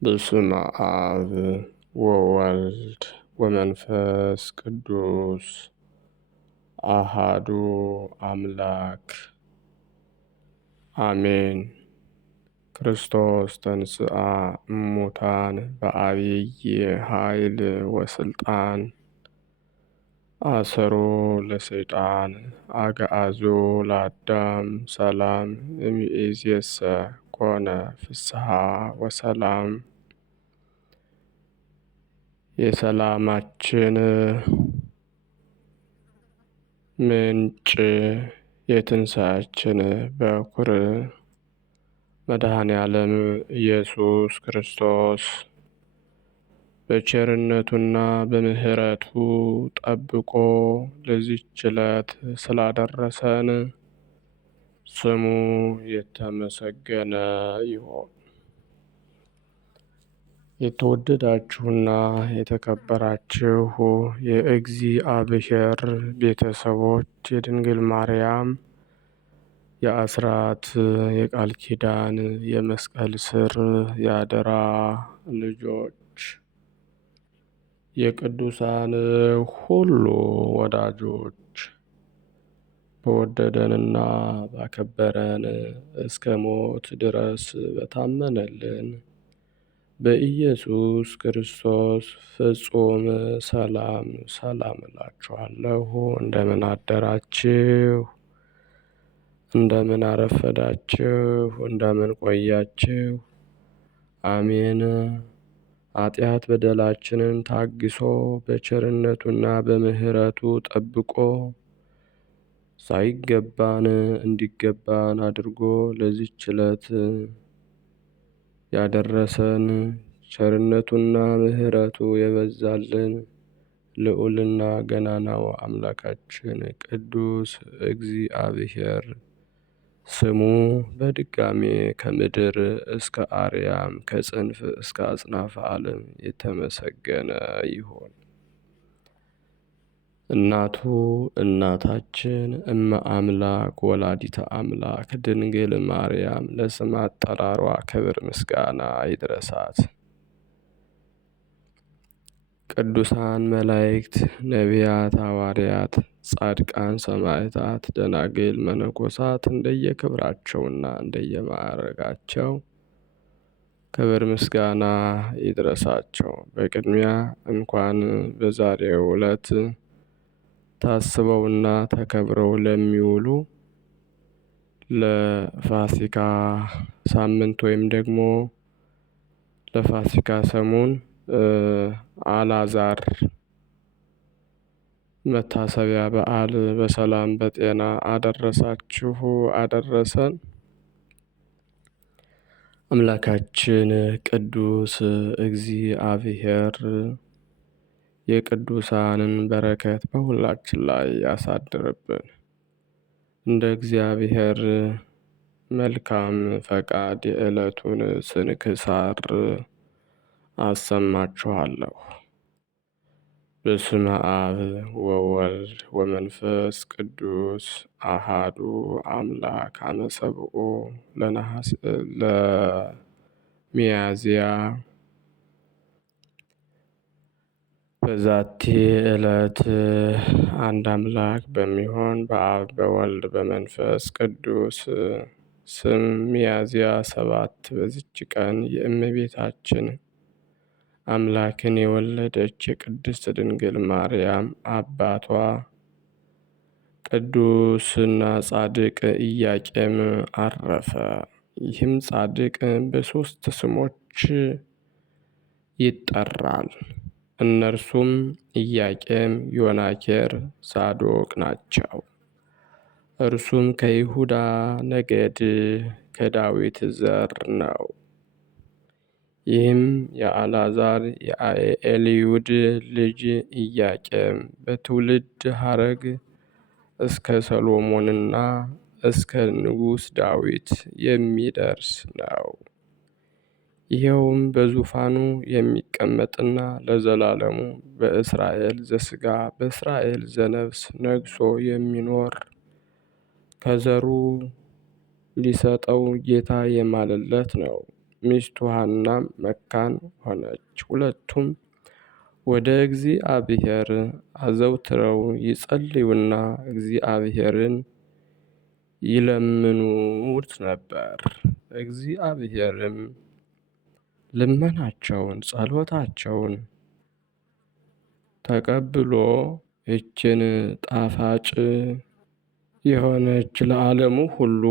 በስመ አብ ወወልድ ወመንፈስ ቅዱስ አሃዱ አምላክ አሜን። ክርስቶስ ተንሥአ እሙታን በዐቢይ ኃይል ወሥልጣን አሰሮ ለሰይጣን አግዓዞ ለአዳም ሰላም እምይእዜሰ ኮነ ፍስሐ ወሰላም። የሰላማችን ምንጭ የትንሣኤያችን በኩር መድኃኔ ዓለም ኢየሱስ ክርስቶስ በቸርነቱና በምሕረቱ ጠብቆ ለዚህች ዕለት ስላደረሰን ስሙ የተመሰገነ ይሁን። የተወደዳችሁና የተከበራችሁ የእግዚአብሔር ቤተሰቦች የድንግል ማርያም የአስራት የቃል ኪዳን የመስቀል ስር የአደራ ልጆች የቅዱሳን ሁሉ ወዳጆች በወደደንና ባከበረን እስከ ሞት ድረስ በታመነልን በኢየሱስ ክርስቶስ ፍጹም ሰላም እላችኋለሁ። እንደምን አደራችሁ? እንደምን አረፈዳችሁ? እንደምን ቆያችሁ? አሜን። ኃጢአት በደላችንን ታግሶ በቸርነቱና በምሕረቱ ጠብቆ ሳይገባን እንዲገባን አድርጎ ለዚህች ዕለት ያደረሰን ቸርነቱና ምሕረቱ የበዛልን ልዑልና ገናናው አምላካችን ቅዱስ እግዚአብሔር ስሙ በድጋሜ ከምድር እስከ አርያም ከጽንፍ እስከ አጽናፈ ዓለም የተመሰገነ ይሁን። እናቱ እናታችን እመ አምላክ ወላዲተ አምላክ ድንግል ማርያም ለስም አጠራሯ ክብር ምስጋና ይድረሳት። ቅዱሳን መላእክት፣ ነቢያት፣ ሐዋርያት፣ ጻድቃን፣ ሰማዕታት፣ ደናግል፣ መነኮሳት እንደየክብራቸውና እንደየማዕረጋቸው ክብር ምስጋና ይድረሳቸው። በቅድሚያ እንኳን በዛሬው ዕለት ታስበውና ተከብረው ለሚውሉ ለፋሲካ ሳምንት ወይም ደግሞ ለፋሲካ ሰሙን አልዓዛር መታሰቢያ በዓል በሰላም በጤና አደረሳችሁ አደረሰን። አምላካችን ቅዱስ እግዚአብሔር የቅዱሳንን በረከት በሁላችን ላይ ያሳድርብን። እንደ እግዚአብሔር መልካም ፈቃድ የዕለቱን ስንክሳር አሰማችኋለሁ። በስመ አብ ወወልድ ወመንፈስ ቅዱስ አሃዱ አምላክ አመ ሰብኡ ለሚያዝያ በዛቲ ዕለት አንድ አምላክ በሚሆን በአብ በወልድ በመንፈስ ቅዱስ ስም ሚያዝያ 7 በዚች ቀን የእመቤታችን አምላክን የወለደች የቅድስት ድንግል ማርያም አባቷ ቅዱስና ጻድቅ ኢያቄም አረፈ። ይህም ጻድቅ በሦስት ስሞች ይጠራል። እነርሱም ኢያቄም፣ ዮናኬር፣ ሳዶቅ ናቸው። እርሱም ከይሁዳ ነገድ ከዳዊት ዘር ነው። ይህም የአልዓዛር የኤልዩድ ልጅ ኢያቄም በትውልድ ሐረግ እስከ ሰሎሞንና እስከ ንጉሥ ዳዊት የሚደርስ ነው። ይኸውም በዙፋኑ የሚቀመጥና ለዘላለሙ በእስራኤል ዘሥጋ በእስራኤል ዘነፍስ ነግሶ የሚኖር ከዘሩ ሊሰጠው ጌታ የማለለት ነው። ሚስቱ ሐናም መካን ሆነች። ሁለቱም ወደ እግዚአብሔር አዘውትረው ይጸልዩና እግዚአብሔርን ይለምኑት ነበር። እግዚአብሔርም ልመናቸውን፣ ጸሎታቸውን ተቀብሎ ይችን ጣፋጭ የሆነች ለዓለሙ ሁሉ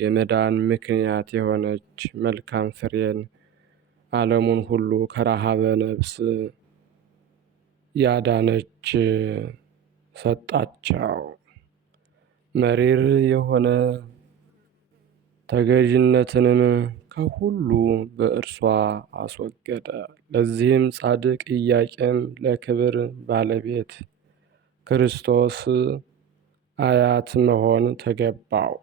የመዳን ምክንያት የሆነች መልካም ፍሬን ዓለሙን ሁሉ ከረሃበ ነፍስ ያዳነች ሰጣቸው። መሪር የሆነ ተገዥነትንም ከሁሉ በእርሷ አስወገደ። ለዚህም ጻድቅ ኢያቄም ለክብር ባለቤት ክርስቶስ አያት መሆን ተገባው።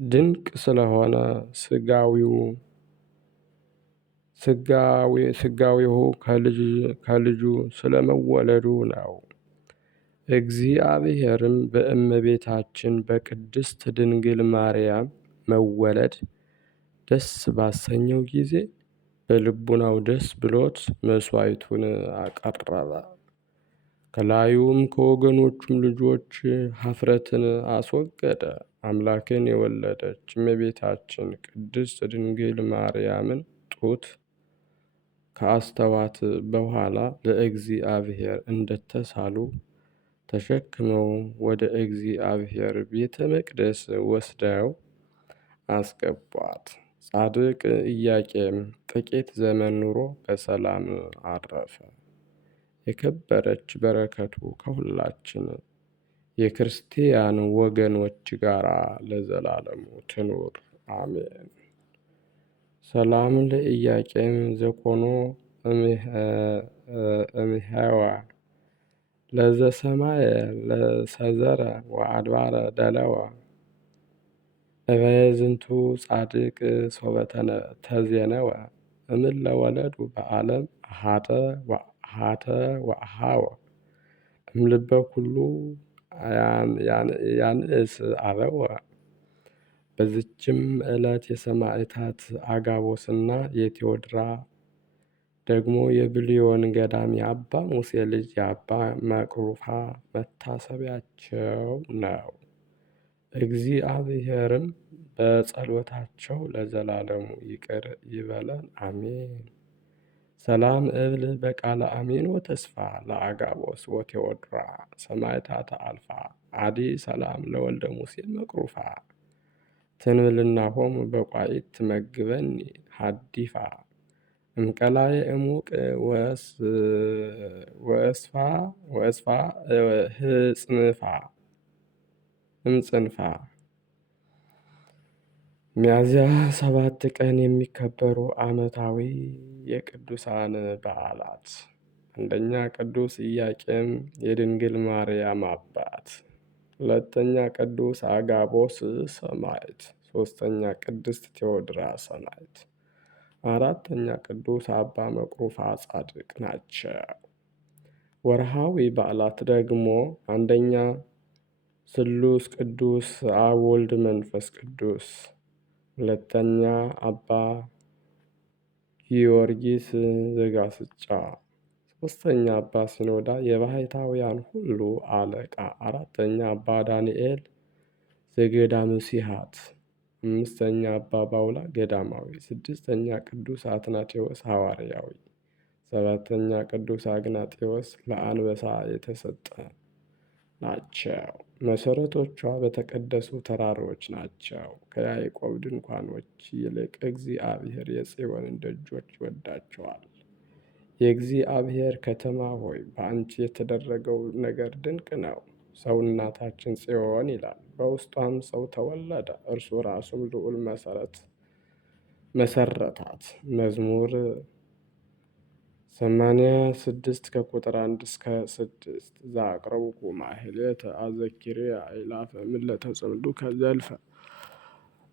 ድንቅ ስለሆነ ስጋዊሁ ከልጁ ስለመወለዱ ነው። እግዚአብሔርም በእመቤታችን በቅድስት ድንግል ማርያም መወለድ ደስ ባሰኘው ጊዜ በልቡናው ደስ ብሎት መሥዋዕቱን አቀረበ። ከላዩም ከወገኖቹም ልጆች ኀፍረትን አስወገደ። አምላክን የወለደች እመቤታችን ቅድስት ድንግል ማርያምን ጡት ከአስተዋት በኋላ ለእግዚአብሔር እንደተሳሉ ተሸክመው ወደ እግዚአብሔር ቤተ መቅደስ ወስደው አስገቧት። ጻድቅ ኢያቄም ጥቂት ዘመን ኑሮ በሰላም አረፈ። የከበረች በረከቱ ከሁላችን የክርስቲያን ወገኖች ጋር ለዘላለሙ ትኑር አሜን። ሰላም ለኢያቄም ዘኮኖ እምሕያዋ ለዘሰማየ ለሰዘረ ወአድባረ ደለወ እበየዝንቱ ጻድቅ ሶበ ተዜነወ እምእለ ወለዱ በዓለም ሀተ ወአኀወ እምልበ ኩሉ ያንእስ አበወ። በዚችም ዕለት የሰማዕታት አጋቦስና የቴዎድራ ደግሞ የብልዮን ገዳም የአባ ሙሴ ልጅ የአባ መቅሩፋ መታሰቢያቸው ነው። እግዚአብሔርም በጸሎታቸው ለዘላለሙ ይቅር ይበለን አሜን። ሰላም እብል በቃለ አሜን ወተስፋ ለአጋቦስ ወቴዎድራ ሰማዕታተ አልፋ አዲ ሰላም ለወልደ ሙሴ መቅሩፋ ትንብልናሆሙ በቋኢት ትመግበኒ ሀዲፋ እምቀላየ እሙቅ ወእስፋ እምጽንፋ። ሚያዝያ 7 ቀን የሚከበሩ ዓመታዊ የቅዱሳን በዓላት፣ አንደኛ ቅዱስ ኢያቄም የድንግል ማርያም አባት፣ ሁለተኛ ቅዱስ አጋቦስ ሰማዕት፣ ሶስተኛ ቅድስት ቴዎድራ ሰማዕት፣ አራተኛ ቅዱስ አባ መቅሩፋ ጻድቅ ናቸው። ወርሃዊ በዓላት ደግሞ አንደኛ ስሉስ ቅዱስ አብ ወልድ መንፈስ ቅዱስ፣ ሁለተኛ አባ ጊዮርጊስ ዘጋስጫ፣ ሶስተኛ አባ ሲኖዳ የባሕታውያን ሁሉ አለቃ፣ አራተኛ አባ ዳንኤል ዘገዳመ ሲሃት፣ አምስተኛ አባ ባውላ ገዳማዊ፣ ስድስተኛ ቅዱስ አትናቴዎስ ሐዋርያዊ፣ ሰባተኛ ቅዱስ አግናጤዎስ ለአንበሳ የተሰጠ ናቸው። መሠረቶቿ በተቀደሱ ተራሮች ናቸው። ከያዕቆብ ድንኳኖች ይልቅ እግዚአብሔር የጽዮንን ደጆች ይወዳቸዋል። የእግዚአብሔር ከተማ ሆይ በአንቺ የተደረገው ነገር ድንቅ ነው። ሰው እናታችን ጽዮን ይላል፣ በውስጧም ሰው ተወለደ፣ እርሱ ራሱም ልዑል መሰረታት። መዝሙር 86 ከቁጥር 1 እስከ 6 ዘአቅረብኩ ማሕሌተ አዘኪርየ አእላፈ ምለተ ጽምዱከ ዘልፈ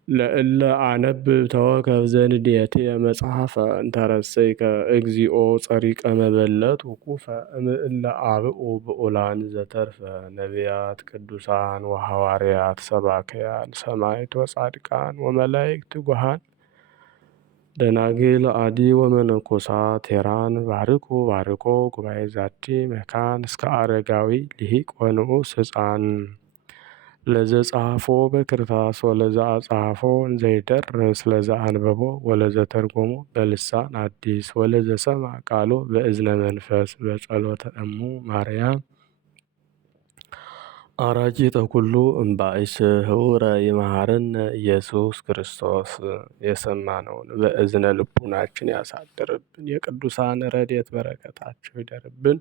ለእለ አነብብ ተወከፍ ዘንዴትየ መጽሐፈ እንተረሰይከ እግዚኦ ጸሪቀ መበለት ውቁፈ እምእለ አብኡ ብዑላን ዘተርፈ ነቢያት ቅዱሳን ወሐዋርያት ሰባክያን ሰማዕት ወጻድቃን ወመላእክት ትጉሃን ደናግል አዲ ወመነኮሳት ቴራን ባርኮ ባርኮ ጉባኤ ዛቲ መካን እስከ አረጋዊ ሊሂቅ ወንዑስ ሕፃን ለዘ ጸሐፎ በክርታስ ወለዘ አጽሐፎ እንዘይደርስ ለዘ አንበቦ ወለዘ ተርጎሞ በልሳን አዲስ ወለዘ ሰማ ቃሎ በእዝነ መንፈስ በጸሎተ እሙ ማርያም አራቂተ ኩሉ እምባይስ ህውረ ይመሃረነ ኢየሱስ ክርስቶስ። የሰማነውን በእዝነ ልቡናችን ያሳድርብን። የቅዱሳን ረድኤት በረከታቸው ይደርብን።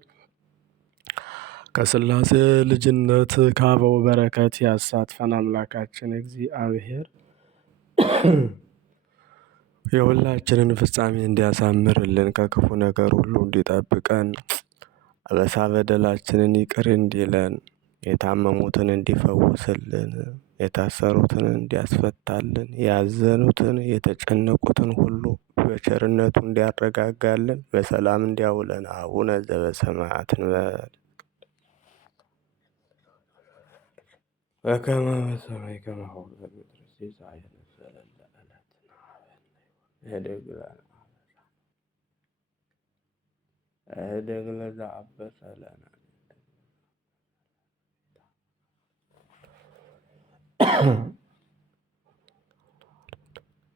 ከሥላሴ ልጅነት ከአበው በረከት ያሳትፈን አምላካችን እግዚአብሔር የሁላችንን ፍጻሜ እንዲያሳምርልን ከክፉ ነገር ሁሉ እንዲጠብቀን አበሳ በደላችንን ይቅር እንዲለን የታመሙትን እንዲፈውስልን የታሰሩትን እንዲያስፈታልን ያዘኑትን የተጨነቁትን ሁሉ በቸርነቱ እንዲያረጋጋልን በሰላም እንዲያውለን አቡነ ዘበሰማያት እንበል። በከመ በሰማይ ከማሁ በምድር ሲሳየነ ዘለለ ዕለትነ ሀበነ ዘአበሰ ለነ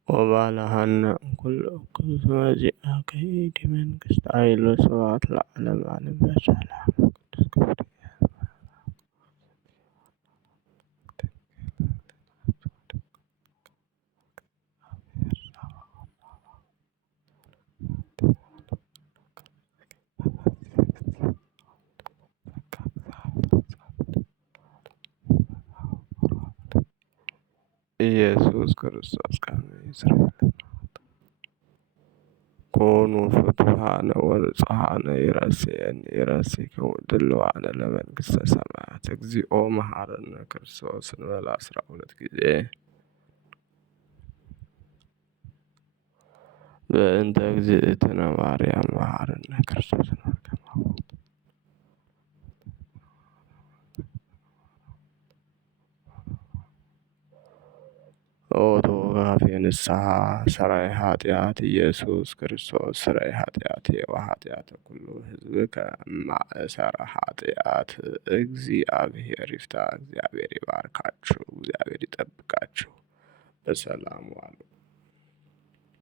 ወባልሐነ እምኩሉ እኩይ እስመ ዚአከ ይእቲ መንግሥት ኃይል ወስብሐት ለዓለመ ዓለም በሰላም ቅዱስ ገብርኤል ኢየሱስ ክርስቶስ ከመ ይስረይ ኮኑ ፍቱሐነ ወንጹሐነ ይረሴክሙ ድልዋነ ለመንግሥተ ሰማያት። እግዚኦ መሐረነ ክርስቶስ እንበል 12 ጊዜ። በእንተ እግዝእትነ ማርያም መሐረነ ክርስቶስ ኦቶ ጋፌ ንስሐ ሰራይ ኃጢአት ኢየሱስ ክርስቶስ ሰራይ ኃጢአት ወኃጢአተ ኩሉ ሕዝብ ከማእሰረ ኃጢአት። እግዚአብሔር ይፍታ። እግዚአብሔር ይባርካችሁ። እግዚአብሔር ይጠብቃችሁ። በሰላም ዋሉ።